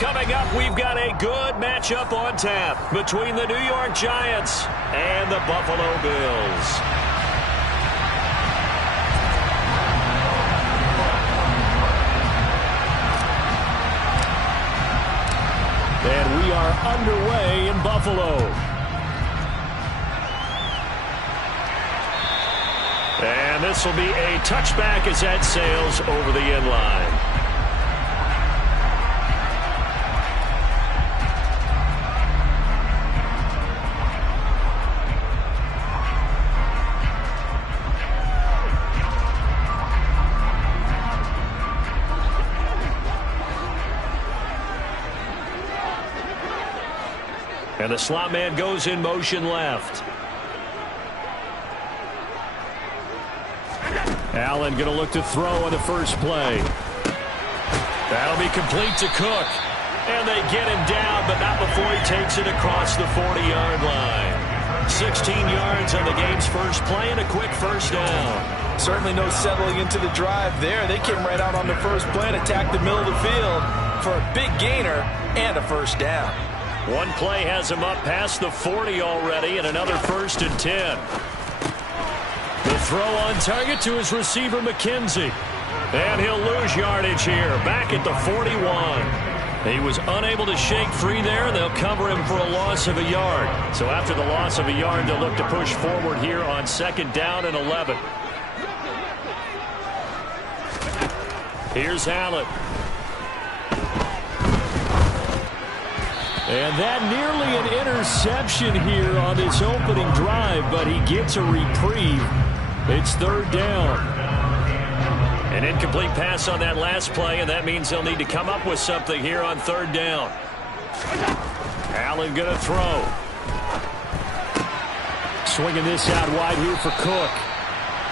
Coming up, we've got a good matchup on tap between the New York Giants and the Buffalo Bills. And we are underway in Buffalo. And this will be a touchback as that sails over the end line. And the slot man goes in motion left. Allen going to look to throw on the first play. That'll be complete to Cook. And they get him down, but not before he takes it across the 40-yard line. 16 yards on the game's first play and a quick first down. Certainly no settling into the drive there. They came right out on the first play and attacked the middle of the field for a big gainer and a first down. One play has him up past the 40 already, and another 1st and 10. The throw on target to his receiver, McKenzie. And he'll lose yardage here, back at the 41. He was unable to shake free there, and they'll cover him for a loss of a yard. So after the loss of a yard, they'll look to push forward here on 2nd down and 11. Here's Allen. And that nearly an interception here on this opening drive, but he gets a reprieve. It's 3rd down. An incomplete pass on that last play, and that means they'll need to come up with something here on 3rd down. Allen going to throw. Swinging this out wide here for Cook.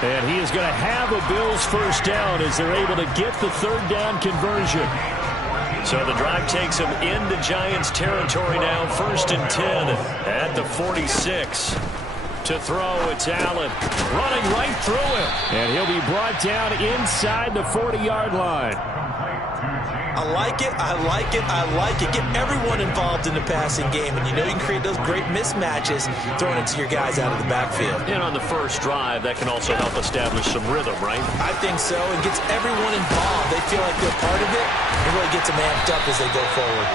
And he is going to have a Bills first down as they're able to get the 3rd down conversion. So the drive takes him into Giants territory now, 1st and 10 at the 46. To throw, it's Allen running right through him. And he'll be brought down inside the 40-yard line. I like it, I like it, I like it. Get everyone involved in the passing game, and you know you can create those great mismatches throwing it to your guys out of the backfield. And on the first drive, that can also help establish some rhythm, right? I think so. It gets everyone involved. They feel like they're part of it. It really gets them amped up as they go forward.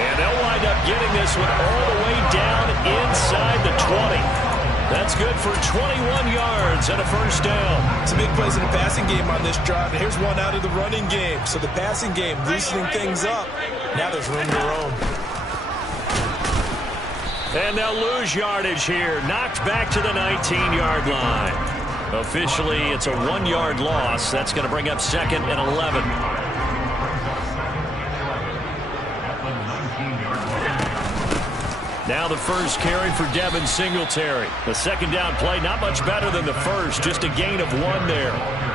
And they'll wind up getting this one all the way down inside the 20. That's good for 21 yards and a first down. Some big plays in the passing game on this drive, and here's one out of the running game. So the passing game loosening things up. Now there's room to roam. And they'll lose yardage here. Knocked back to the 19-yard line. Officially, it's a 1-yard loss. That's going to bring up 2nd and 11. Now the first carry for Devin Singletary. The 2nd down play, not much better than the first, just a gain of 1 there.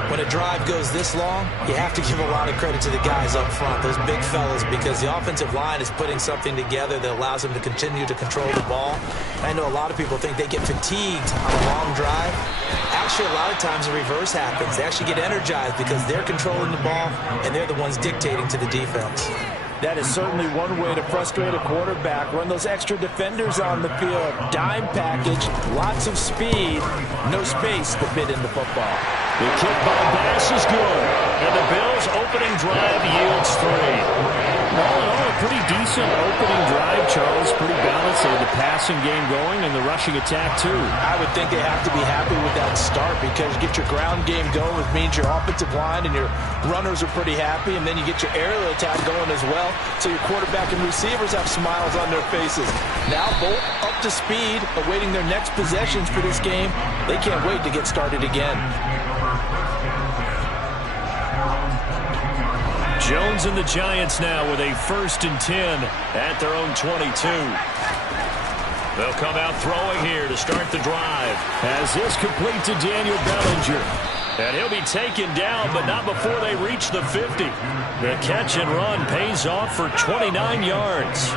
When a drive goes this long, you have to give a lot of credit to the guys up front, those big fellas, because the offensive line is putting something together that allows them to continue to control the ball. I know a lot of people think they get fatigued on a long drive. Actually, a lot of times the reverse happens. They actually get energized because they're controlling the ball, and they're the ones dictating to the defense. That is certainly one way to frustrate a quarterback. Run those extra defenders on the field. Dime package, lots of speed, no space to fit in the football. The kick by Bass is good. And the Bills' opening drive yields 3. All in all, a pretty decent opening drive, Charles. Pretty balanced. They had the passing game going and the rushing attack, too. I would think they have to be happy with that start because you get your ground game going, which means your offensive line and your runners are pretty happy, and then you get your aerial attack going as well. So your quarterback and receivers have smiles on their faces. Now both up to speed, awaiting their next possessions for this game. They can't wait to get started again. Jones and the Giants now with a 1st and 10 at their own 22. They'll come out throwing here to start the drive. As this complete to Daniel Bellinger. And he'll be taken down, but not before they reach the 50. The catch and run pays off for 29 yards.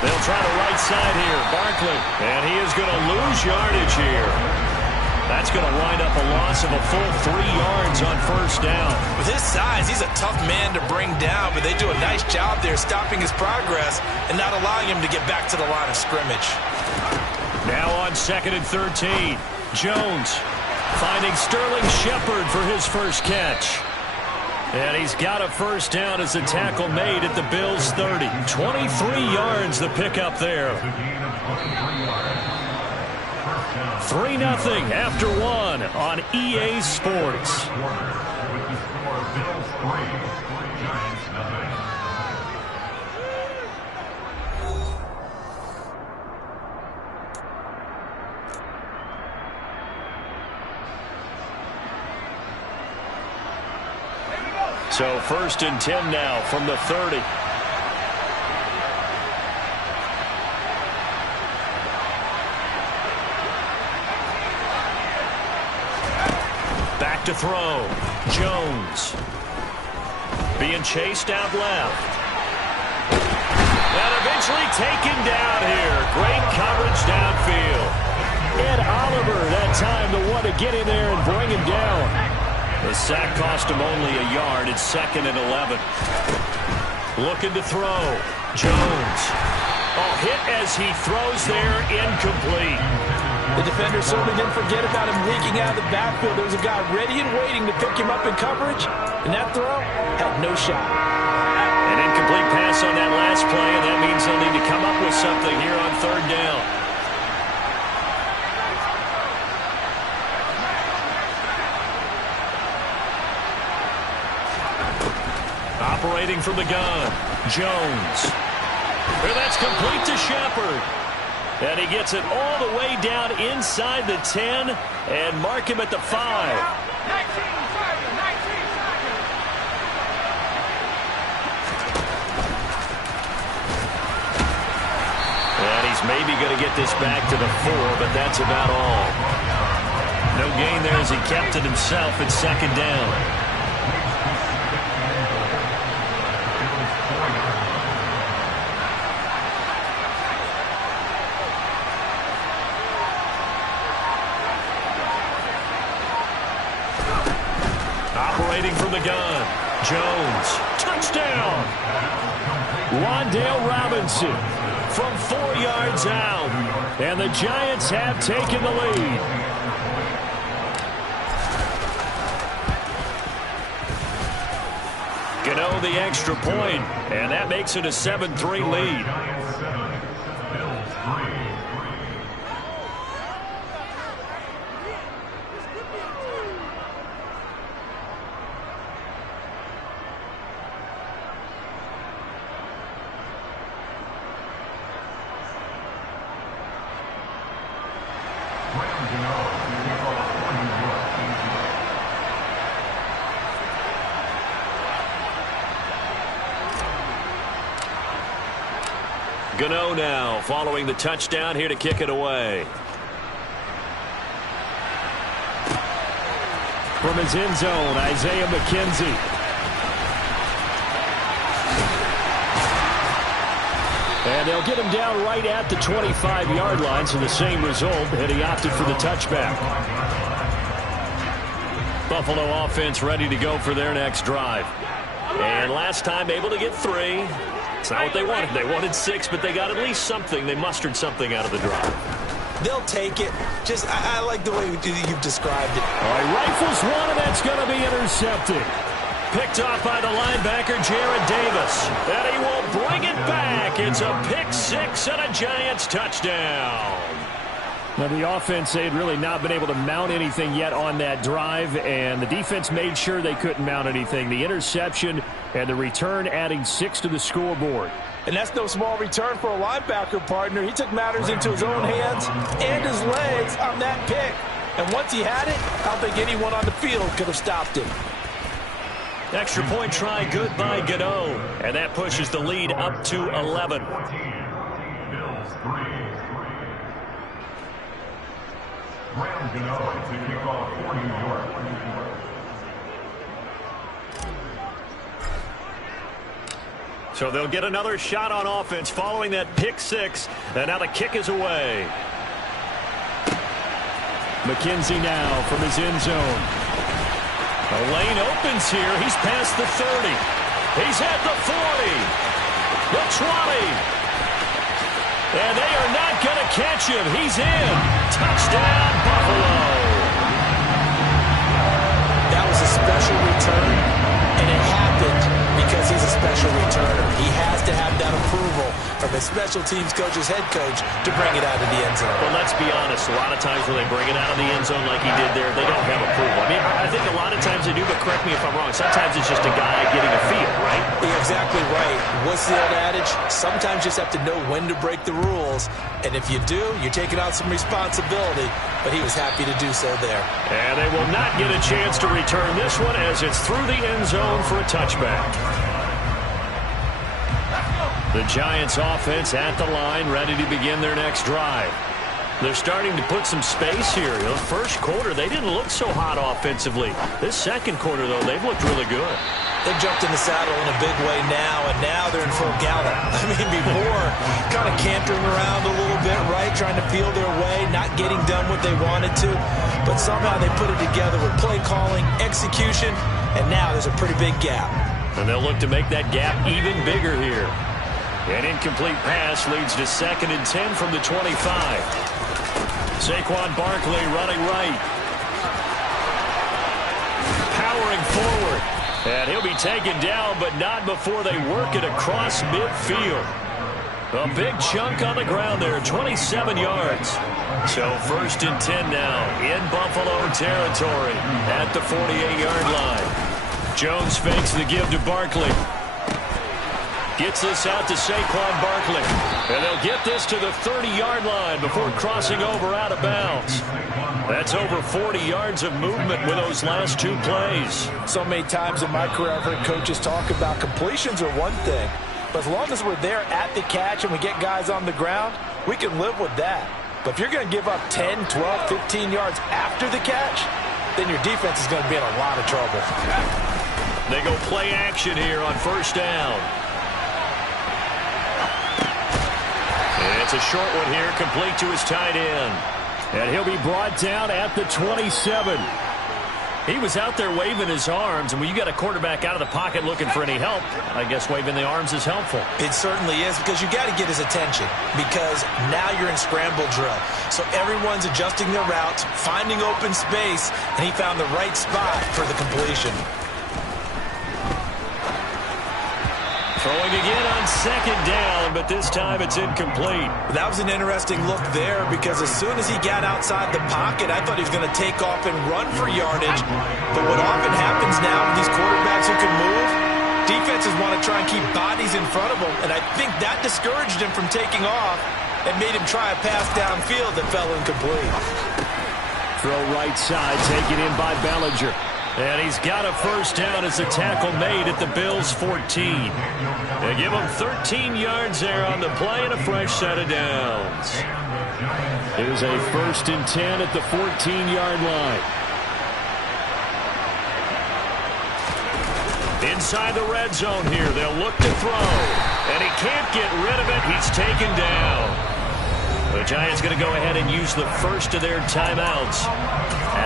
They'll try the right side here. Barkley. And he is going to lose yardage here. That's going to wind up a loss of a full 3 yards on first down. With his size, he's a tough man to bring down, but they do a nice job there stopping his progress and not allowing him to get back to the line of scrimmage. Now on 2nd and 13. Jones finding Sterling Shepard for his first catch. And he's got a first down as the tackle made at the Bills' 30. 23 yards the pickup there. 3-0 after 1 on EA Sports. So 1st and 10 now from the 30. Back to throw. Jones. Being chased out left. And eventually taken down here. Great coverage downfield. Ed Oliver that time the one to get in there and bring him down. The sack cost him only a yard. It's 2nd and 11. Looking to throw. Jones. Oh, hit as he throws there. Incomplete. The defender certainly didn't forget about him leaking out of the backfield. There was a guy ready and waiting to pick him up in coverage, and that throw had no shot. An incomplete pass on that last play, and that means they'll need to come up with something here on 3rd down. Operating from the gun, Jones. And that's complete to Shepard. And he gets it all the way down inside the 10 and mark him at the 5. And he's maybe going to get this back to the 4, but that's about all. No gain there as he kept it himself at 2nd down. Operating from the gun, Jones, touchdown! Wan'Dale Robinson from 4 yards out, and the Giants have taken the lead. Gano the extra point, and that makes it a 7-3 lead. Gano now following the touchdown here to kick it away. From his end zone, Isaiah McKenzie. And they'll get him down right at the 25-yard line, so the same result, and he opted for the touchback. Buffalo offense ready to go for their next drive. And last time able to get 3. It's not what they wanted. They wanted 6, but they got at least something. They mustered something out of the drive. They'll take it. Just, I like the way you've described it. All right, rifles one, and that's going to be intercepted. Picked off by the linebacker, Jared Davis. And he will bring it back. It's a pick 6 and a Giants touchdown. Now, the offense, they had really not been able to mount anything yet on that drive, and the defense made sure they couldn't mount anything. The interception and the return adding 6 to the scoreboard. And that's no small return for a linebacker partner. He took matters into his own hands and his legs on that pick. And once he had it, I don't think anyone on the field could have stopped him. Extra point try good by Gano, and that pushes the lead up to 11. So they'll get another shot on offense following that pick 6, and now the kick is away. McKenzie now from his end zone. The lane opens here. He's past the 30. He's at the 40. The 20. And they are not going to catch him. He's in. Touchdown, Buffalo. That was a special return, and it happened because he's a special returner. He has to have that approval from his special teams coach's head coach to bring it out of the end zone. But let's be honest, a lot of times when they bring it out of the end zone like he did there, they don't have approval. I mean, I think a lot of times they do, but correct me if I'm wrong. Sometimes it's just a guy getting a feel, right? You're exactly right. What's the old adage? Sometimes you just have to know when to break the rules, and if you do, you're taking on some responsibility, but he was happy to do so there. And they will not get a chance to return this one as it's through the end zone for a touchback. The Giants offense at the line, ready to begin their next drive. They're starting to put some space here. The first quarter, they didn't look so hot offensively. This second quarter, though, they've looked really good. They've jumped in the saddle in a big way now, and now they're in full gallop. I mean, before, kind of cantering around a little bit, right, trying to feel their way, not getting done what they wanted to. But somehow they put it together with play calling, execution, and now there's a pretty big gap. And they'll look to make that gap even bigger here. An incomplete pass leads to 2nd and 10 from the 25. Saquon Barkley running right. Powering forward. And he'll be taken down, but not before they work it across midfield. A big chunk on the ground there, 27 yards. So 1st and 10 now in Buffalo territory at the 48-yard line. Jones fakes the give to Barkley. Gets this out to Saquon Barkley. And they'll get this to the 30-yard line before crossing over out of bounds. That's over 40 yards of movement with those last 2 plays. So many times in my career, I've heard coaches talk about completions are one thing. But as long as we're there at the catch and we get guys on the ground, we can live with that. But if you're going to give up 10, 12, 15 yards after the catch, then your defense is going to be in a lot of trouble. They go play action here on 1st down. And it's a short one here, complete to his tight end. And he'll be brought down at the 27. He was out there waving his arms, and when you got a quarterback out of the pocket looking for any help, I guess waving the arms is helpful. It certainly is, because you got to get his attention, because now you're in scramble drill. So everyone's adjusting their routes, finding open space, and he found the right spot for the completion. Throwing again on 2nd down, but this time it's incomplete. That was an interesting look there, because as soon as he got outside the pocket, I thought he was going to take off and run for yardage. But what often happens now with these quarterbacks who can move, defenses want to try and keep bodies in front of them, and I think that discouraged him from taking off and made him try a pass downfield that fell incomplete. Throw right side, taken in by Bellinger. And he's got a 1st down as the tackle made at the Bills' 14. They give him 13 yards there on the play and a fresh set of downs. It is a 1st and 10 at the 14-yard line. Inside the red zone here, they'll look to throw. And he can't get rid of it. He's taken down. The Giants going to go ahead and use the first of their timeouts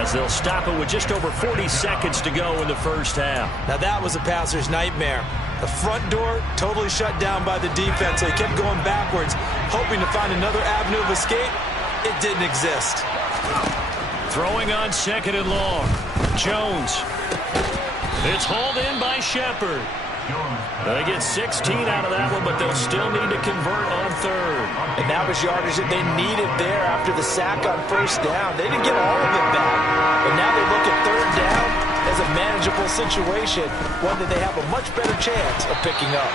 as they'll stop it with just over 40 seconds to go in the 1st half. Now that was a passer's nightmare. The front door totally shut down by the defense. They kept going backwards, hoping to find another avenue of escape. It didn't exist. Throwing on 2nd and long. Jones. It's hauled in by Shepard. They get 16 out of that one, but they'll still need to convert on 3rd. And that was yardage that they needed there after the sack on 1st down. They didn't get all of it back, but now they look at 3rd down as a manageable situation, one that they have a much better chance of picking up.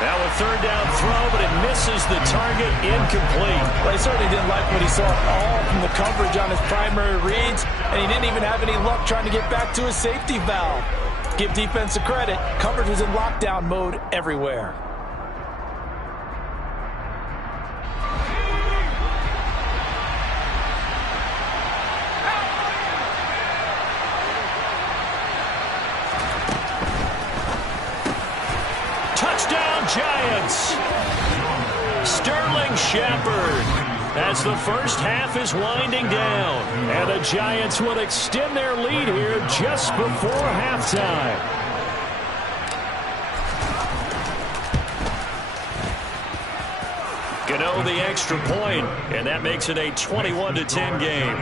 Now a 3rd down throw, but it misses the target, incomplete. Well, he certainly didn't like what he saw at all from the coverage on his primary reads, and he didn't even have any luck trying to get back to his safety valve. Give defense a credit. Coverage was in lockdown mode everywhere. Touchdown, Giants! Sterling Shepard. as the first half is winding down. And the Giants will extend their lead here just before halftime. Gano the extra point, and that makes it a 21-10 game.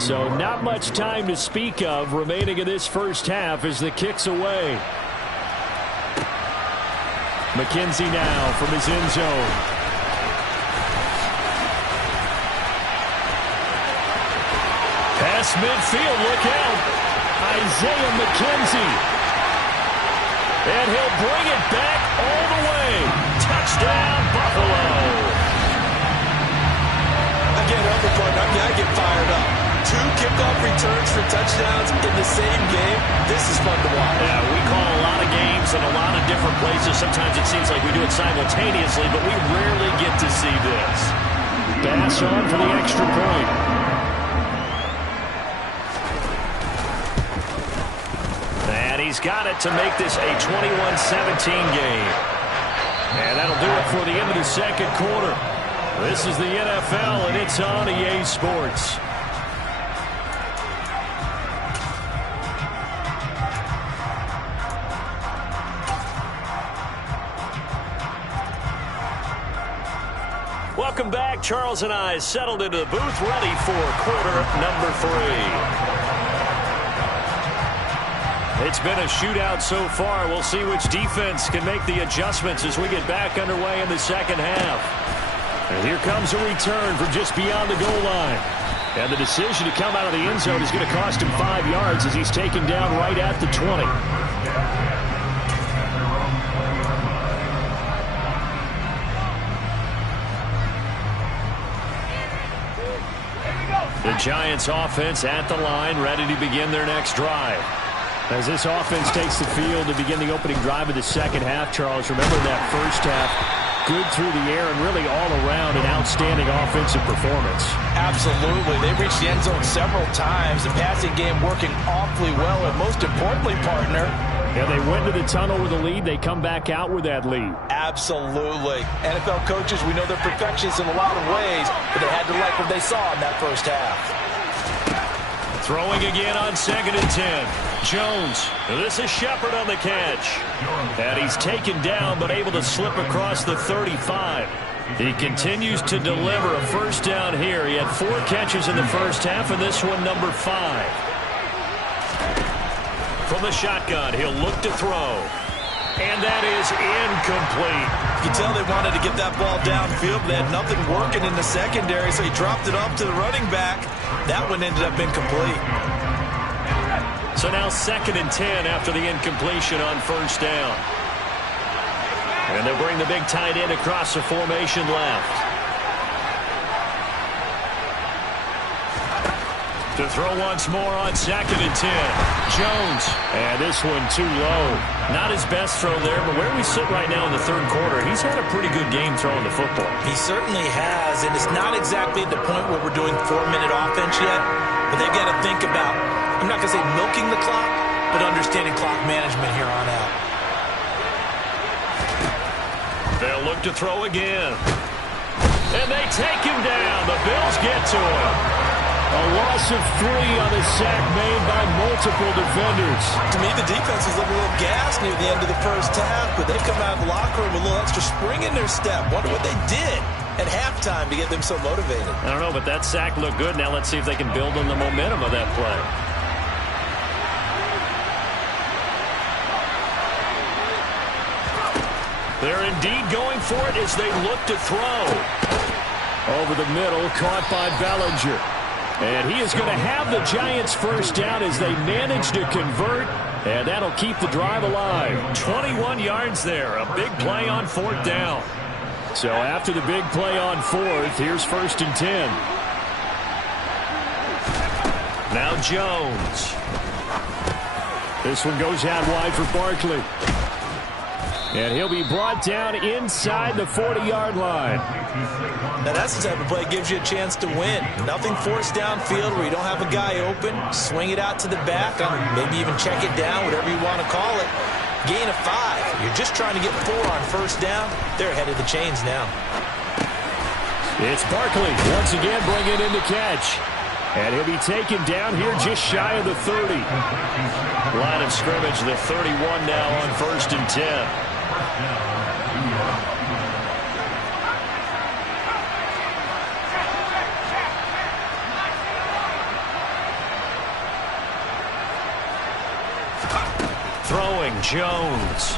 So not much time to speak of remaining in this first half as the kick's away. McKenzie now from his end zone. Pass midfield, look out. Isaiah McKenzie. And he'll bring it back all the way. Touchdown, Buffalo. I get up, partner. I get fired up. 2 kickoff returns for touchdowns in the same game. This is fun to watch. Yeah, we call a lot of games in a lot of different places. Sometimes it seems like we do it simultaneously, but we rarely get to see this. Pass on for the extra point. And he's got it to make this a 21-17 game. And that'll do it for the end of the second quarter. This is the NFL, and it's on EA Sports. Welcome back. Charles and I settled into the booth, ready for quarter number 3. It's been a shootout so far. We'll see which defense can make the adjustments as we get back underway in the second half. And here comes a return from just beyond the goal line. And the decision to come out of the end zone is going to cost him 5 yards as he's taken down right at the 20. The Giants offense at the line, ready to begin their next drive. As this offense takes the field to begin the opening drive of the second half, Charles, remember that first half, good through the air and really all around an outstanding offensive performance. Absolutely. They reached the end zone several times. The passing game working awfully well, and most importantly, partner, yeah, they went to the tunnel with a lead. They come back out with that lead. Absolutely. NFL coaches, we know they're perfectionists in a lot of ways, but they had to like what they saw in that first half. Throwing again on 2nd and 10. Jones. This is Shepard on the catch. And he's taken down but able to slip across the 35. He continues to deliver a first down here. He had 4 catches in the first half, and this one number 5. From the shotgun, he'll look to throw. And that is incomplete. You can tell they wanted to get that ball downfield, but they had nothing working in the secondary, so he dropped it off to the running back. That one ended up incomplete. So now 2nd and 10 after the incompletion on first down. And they'll bring the big tight end across the formation left. To throw once more on 2nd and 10. Jones. And this one too low. Not his best throw there, but where we sit right now in the third quarter, he's had a pretty good game throwing the football. He certainly has, and it's not exactly at the point where we're doing 4-minute offense yet, but they've got to think about, I'm not going to say milking the clock, but understanding clock management here on out. They'll look to throw again. And they take him down. The Bills get to him. A loss of 3 on the sack made by multiple defenders. To me, the defense was looking a little gassed near the end of the first half, but they've come out of the locker room with a little extra spring in their step. Wonder what they did at halftime to get them so motivated. I don't know, but that sack looked good. Now let's see if they can build on the momentum of that play. They're indeed going for it as they look to throw. Over the middle, caught by Bellinger. And he is going to have the Giants first down as they manage to convert, and that'll keep the drive alive. 21 yards there, a big play on 4th down. So after the big play on 4th, here's 1st and 10. Now Jones. This one goes out wide for Barkley. And he'll be brought down inside the 40-yard line. Now that's the type of play that gives you a chance to win. Nothing forced downfield where you don't have a guy open. Swing it out to the back, maybe even check it down, whatever you want to call it. gain of 5. You're just trying to get 4 on first down. They're ahead of the chains now. It's Barkley once again bringing in the catch. And he'll be taken down here just shy of the 30. Line of scrimmage, the 31 now on 1st and 10. Throwing Jones.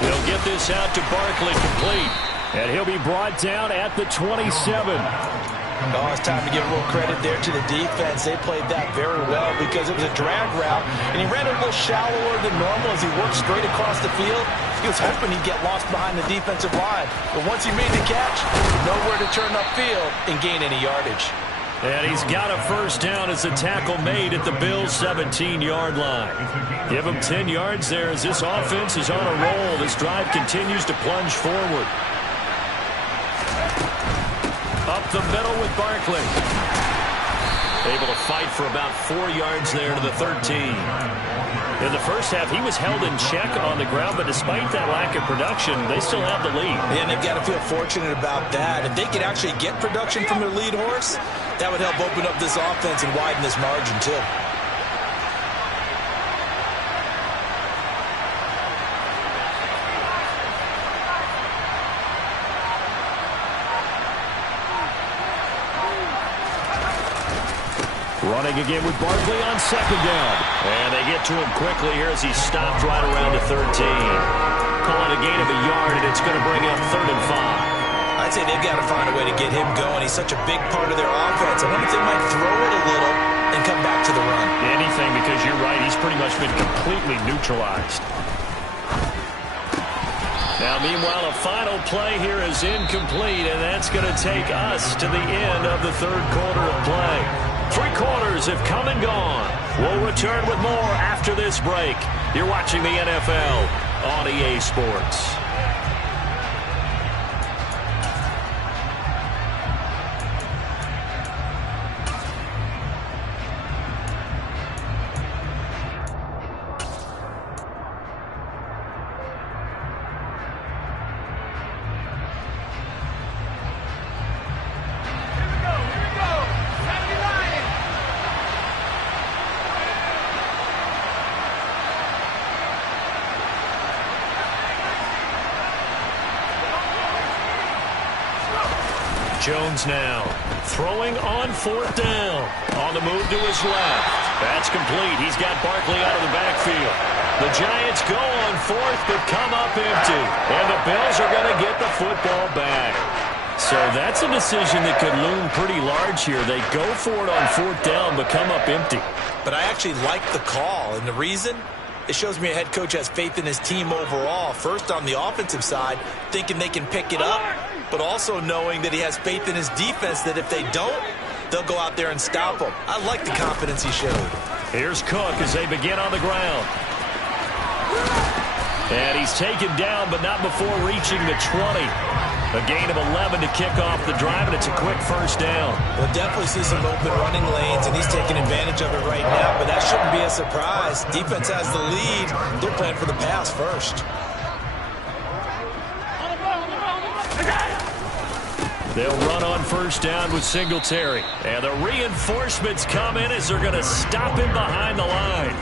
He'll get this out to Barkley complete. And he'll be brought down at the 27. Oh, it's time to give a little credit there to the defense. They played that very well because it was a drag route, and he ran a little shallower than normal as he worked straight across the field. He was hoping he'd get lost behind the defensive line. But once he made the catch, nowhere to turn upfield and gain any yardage. And he's got a first down as a tackle made at the Bills' 17-yard line. Give him 10 yards there as this offense is on a roll. This drive continues to plunge forward. Up the middle with Barkley. Able to fight for about 4 yards there to the 13. In the first half, he was held in check on the ground, but despite that lack of production, they still have the lead. And they've got to feel fortunate about that. If they could actually get production from their lead horse, that would help open up this offense and widen this margin, too. Running again with Barkley on 2nd down. And they get to him quickly here as he stopped right around the 13. Call it a gain of a yard, and it's going to bring up 3rd and 5. I'd say they've got to find a way to get him going. He's such a big part of their offense. I wonder if they might throw it a little and come back to the run. Anything, because you're right. He's pretty much been completely neutralized. Now, meanwhile, a final play here is incomplete, and that's going to take us to the end of the 3rd quarter of play. 3 quarters have come and gone. We'll return with more after this break. You're watching the NFL on EA Sports. Jones now throwing on 4th down. On the move to his left. That's complete. He's got Barkley out of the backfield. The Giants go on 4th but come up empty. And the Bills are going to get the football back. So that's a decision that could loom pretty large here. They go for it on 4th down but come up empty. But I actually like the call, and the reason? It shows me a head coach has faith in his team overall. First, on the offensive side, thinking they can pick it up, but also knowing that he has faith in his defense that if they don't, they'll go out there and stop them. I like the confidence he showed. Here's Cook as they begin on the ground. And he's taken down, but not before reaching the 20. A gain of 11 to kick off the drive, and it's a quick first down. We'll definitely see some open running lanes, and he's taking advantage of it right now, but that shouldn't be a surprise. Defense has the lead. They're playing for the pass first. They'll run on first down with Singletary. And the reinforcements come in as they're going to stop him behind the line.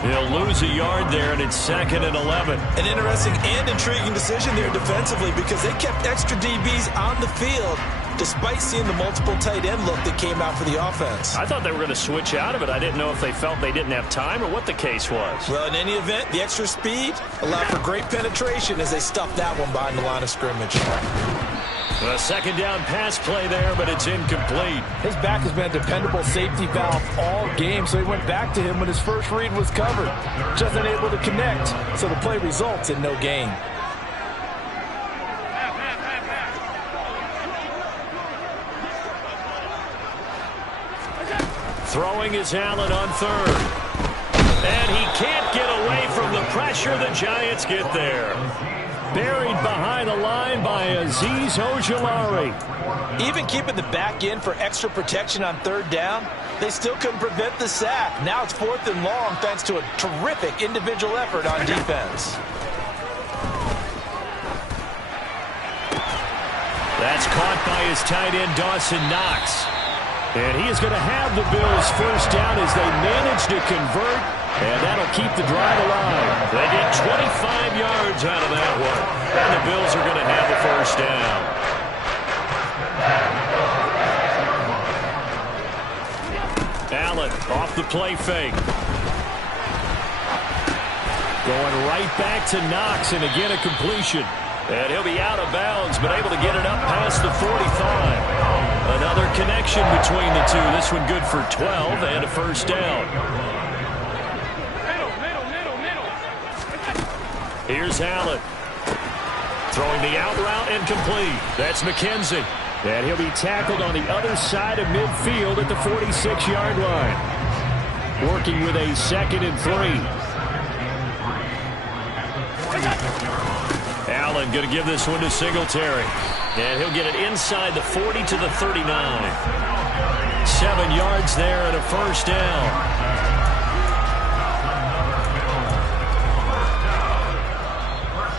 He'll lose a yard there, and it's 2nd and 11. An interesting and intriguing decision there defensively because they kept extra DBs on the field despite seeing the multiple tight end look that came out for the offense. I thought they were going to switch out of it. I didn't know if they felt they didn't have time or what the case was. Well, in any event, the extra speed allowed for great penetration as they stuffed that one behind the line of scrimmage. A 2nd down pass play there, but it's incomplete. His back has been a dependable safety valve all game, so he went back to him when his first read was covered. Just unable to connect, so the play results in no gain. Throwing is Allen on 3rd. And he can't get away from the pressure. The Giants get there. buried behind the line by Azeez Ojulari. Even keeping the back end for extra protection on third down, they still couldn't prevent the sack. Now it's 4th and long thanks to a terrific individual effort on defense. That's caught by his tight end, Dawson Knox. And he is going to have the Bills first down as they manage to convert, and that'll keep the drive alive. They get 25 yards out of that one, and the Bills are going to have the first down. Allen off the play fake. Going right back to Knox, and again a completion. And he'll be out of bounds, but able to get it up past the 45. Another connection between the two. This one good for 12 and a first down. Here's Allen. Throwing the out route and complete. That's McKenzie. And he'll be tackled on the other side of midfield at the 46-yard line. Working with a 2nd and 3. Allen going to give this one to Singletary. And he'll get it inside the 40 to the 39. 7 yards there and a first down.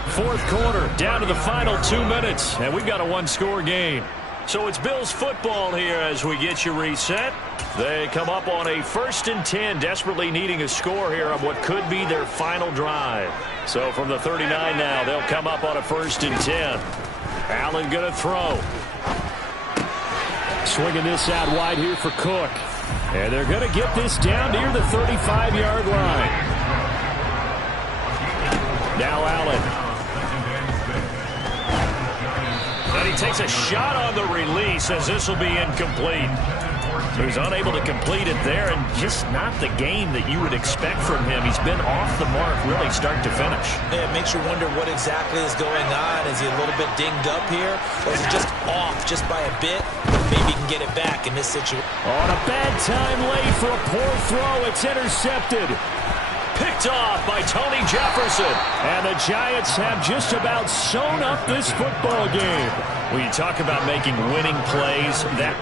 Fourth quarter, down to the final 2 minutes. And we've got a one-score game. So it's Bills football here as we get you reset. They come up on a 1st and 10, desperately needing a score here on what could be their final drive. So from the 39 now, they'll come up on a 1st and 10. Allen going to throw. Swinging this out wide here for Cook. And they're going to get this down near the 35-yard line. Now Allen. And he takes a shot on the release as this will be incomplete. So he's unable to complete it there, and just not the game that you would expect from him. He's been off the mark really start to finish. Yeah, it makes you wonder what exactly is going on. Is he a little bit dinged up here? Or is he just off just by a bit? Maybe he can get it back in this situation. On a bad time late for a poor throw. It's intercepted. Picked off by Tony Jefferson. And the Giants have just about sewn up this football game. When you talk about making winning plays, that